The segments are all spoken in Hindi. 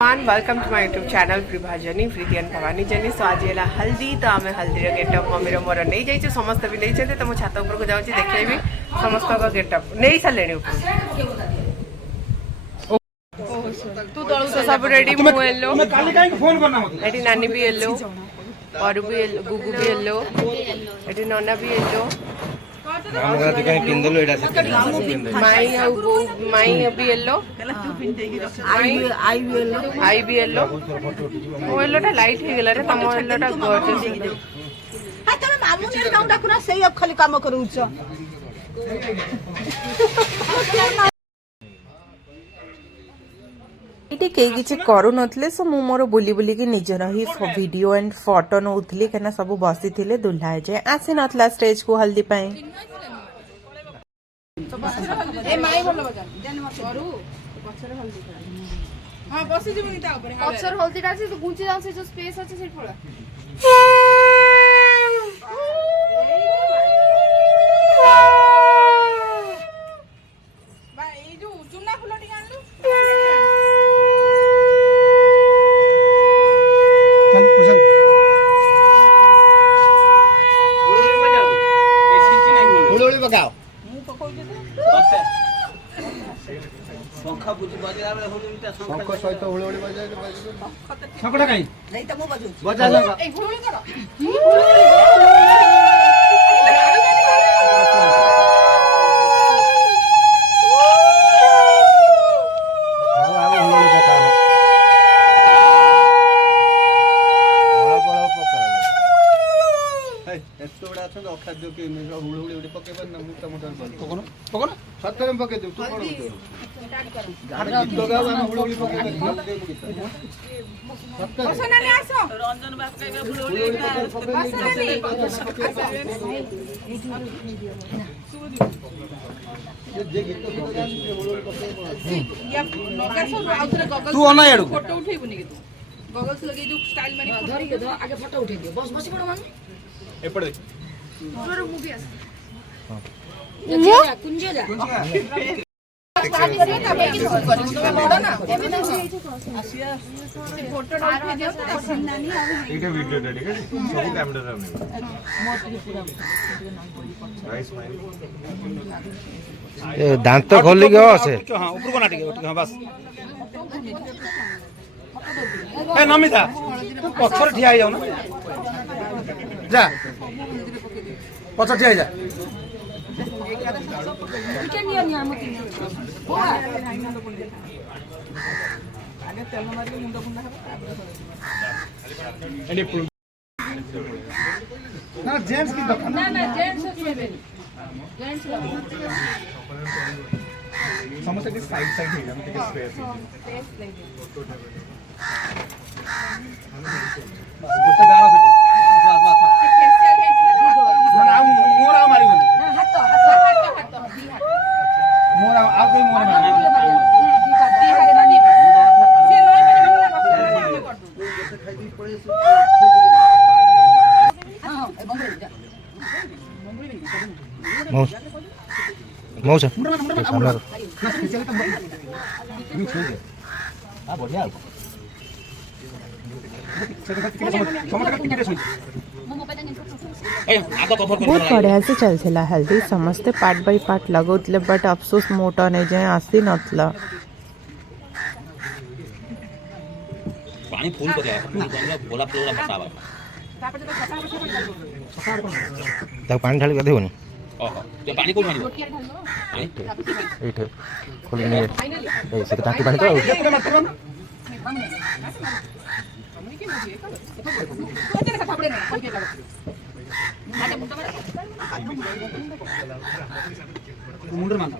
Welcome to my YouTube channel प्रिभा जनी प्रीति एंड भवानी जनी। सो आज है हल्दी तो आम हल्दी गेटअप मम्मी मोर नहीं जाइए समस्त भी नहीं तो मुझे छात उपरको जाऊँगी देखी समस्त गेटअप नहीं सारे सब रेडी मु येलो एटी नानी भी येलो और भी गुगु भी येलो एटी नना भी येलो माई भी येलो आई भी येलो मो येलोटा लाइट हो गला रे तम येलोटा गॉर्जियस हां तमे मामू ने काम डाकुना सेही अब खाली काम करूछ ये कई किसी करू नथिले सो मु मोर बुली बुली की निजर ही वीडियो एंड फोटो नउथली कना सब बसी थिले दुल्हा जाय आसी नथला स्टेज को हल्दी पाए ए माई बोल बजा करू पछर हल्दी हां बसी जीवनी ता ऊपर पछर हल्दी डासी तो गुंची जाउ से जो स्पेस আছে সেই পড়া बा এই যে চুনা ফুলটি আনলু चल कुशल हुळहुळी बगाओ मु पकोई दे पंखा बुझी बजेला रे हुळहुळीटा पंखा सहित हुळहुळी बजाय छकड़ा काई नहीं त मु बजू बजा लगा ए हुळहुळी करो खाद्य के हुळहुळी उडी पकेबन ना मोटा मोटा पकोनो पकोनो सत्तर में पके दे तू कोन स्टार्ट कर गीत गाओ हम हुळहुळी पकेबन बसना रे आसो रंजन बाप के हुळहुळी बसना रे जे गीत तो गान के हुळहुळी पकेबन या नगर सब आउथरे गगल तू अना याडू फोटो उठेबनी के तू गगल्स लगे जो स्टाइल माने धरि के दो आगे फोटो उठे दियो बस बसी पड़ो मान एपड़े जोर मूवी आस हां कुंज जा फोटो वीडियो रेडी कर सब कैमरा रे ए दांत खोली गयो से हां ऊपर को ना टिके हां बस ए नमिता तू पत्थर ठिया जाऊ ना जा पत्थर ठिया जा चिकन निया निया मत हो आगे तेल मार के मुंडा मुंडा एंडी ना जेंट्स की दुकान ना जेंट्स छुएबे जेंट्स समोसा के साइड साइड है हम के स्पेस लेंगे गोटा गारा से फेशियल है ना मोरा मारी बोल हाथ मोरा आ कोई मोरा मारी दी हाथ नानी से नहीं मारी ना बस कर दूं खाई दी पड़े हां बंगरे जा मौस मौस मुंडा ना फेशियल का मी छोड़ दे आ बढ़िया बहुत बढ़िया से चलथिला हल्दी समस्ते पार्ट बाय पार्ट लगौतले बट अफसोस मोटा नहीं जाए आसी नथला पानी फूल को गया बोला फ्लोरा बसावा तक पानी ढाल के देबनी ओहो तो पानी को मारिबो एठे खोल ने ए से टाकी पानी तो मुंडर मान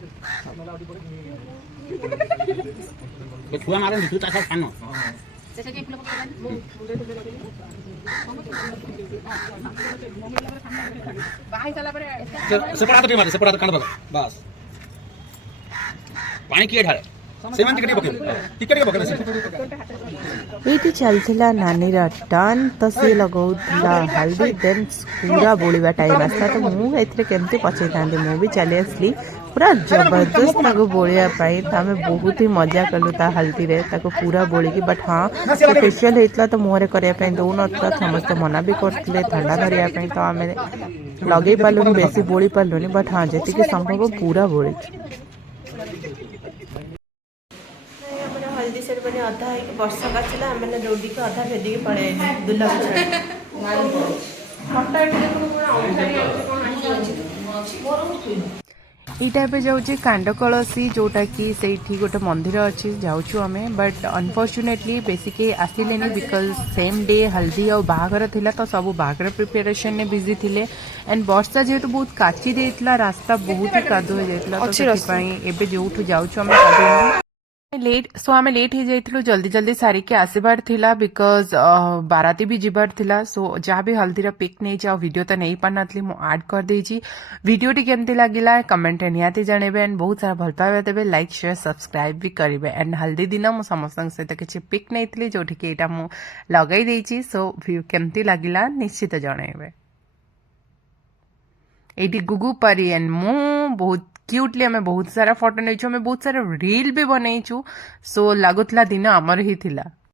तो छुआ मारे तू तासा खानो जैसे कि फुल बाहर चला पर से पड़ा तो कांड बगा बस पानी किए ढाले सेवन टिकट के बके ये चलथिला नानी टान तो से लगौतला हल्दी देन पूरा बोलिबा टाइम आस्ता तो मु एथरे केमते पछे थांदे मु भी चले असली पूरा जबरदस्त ताको बोलिया पाई तो आमे बहुत ही मजा कलु ता हल्दी रे ताको पूरा बोलिकी बट हाँ फेशियल हेतला तो मुहरे करिया पे दो नतला समस्त मना भी करथिले ठंडा धरिया पे तो आमे लगे पालुनी बेसी बोली पालुनी बट हाँ जति के संभव पूरा बोली हल्दी सेरेमनी अधा है कि वर्षा काछला हमने रोडी को अधा भेदी के पळे दुल्हा फटा एटे देखो पूरा औंठारी अछि कोन हानि अछि এইটা ଏବେ ଯାଉଛି କାଣ୍ଡ କଳସୀ ଯୋଉଟାକି ସେଇଠି ଗୋଟେ ମନ୍ଦିର ଅଛି ଯାଉଛୁ ଆମେ ବଟ୍ ଅନଫର୍ଚୁନେଟଲି ବେଶୀ କେହି ଆସିଲେନି ବିକଜ ସେମ୍ ଡେ ହଳଦୀ ଆଉ ବାହାଘର ଥିଲା ତ ସବୁ ବାହାଘର ପ୍ରିପାରେସନରେ ବିଜି ଥିଲେ ଆଣ୍ଡ ବର୍ଷା ଯେହେତୁ ବହୁତ କାଚି ଦେଇଥିଲା ରାସ୍ତା ବହୁତ ହି କାଦୁଅ ହେଇଯାଇଥିଲା ତ ସେଥିପାଇଁ ଏବେ ଯୋଉଠୁ ଯାଉଛୁ ଆମେ କାଦୁଅ लेट सो आम लेट हो जाइलु जल्दी जल्दी सारिके आसबार थिला बिकज बाराती भी जीवार थिला सो जहाँ भी हल्दीर पिक नहीं जाओ वीडियो तो नहीं पार नी मु आड कर देछि वीडियोटी केमती लगिला कमेंट निहाती जनइबे एंड बहुत सारा भल पाइबा देबे लाइक शेयर सब्सक्राइब भी करेंगे एंड हल्दी दिन मु समस्त सहित किसी पिक नहीं जोठी कि एटा मु लगाई देछि सो केमती लगिला निश्चित जनइबे एटी गुगु परी एंड मु बहुत क्यूटली आम बहुत सारा फोटो नहीं बहुत सारा रील भी बनईचु सो लगुला दिन आमर ही थिला।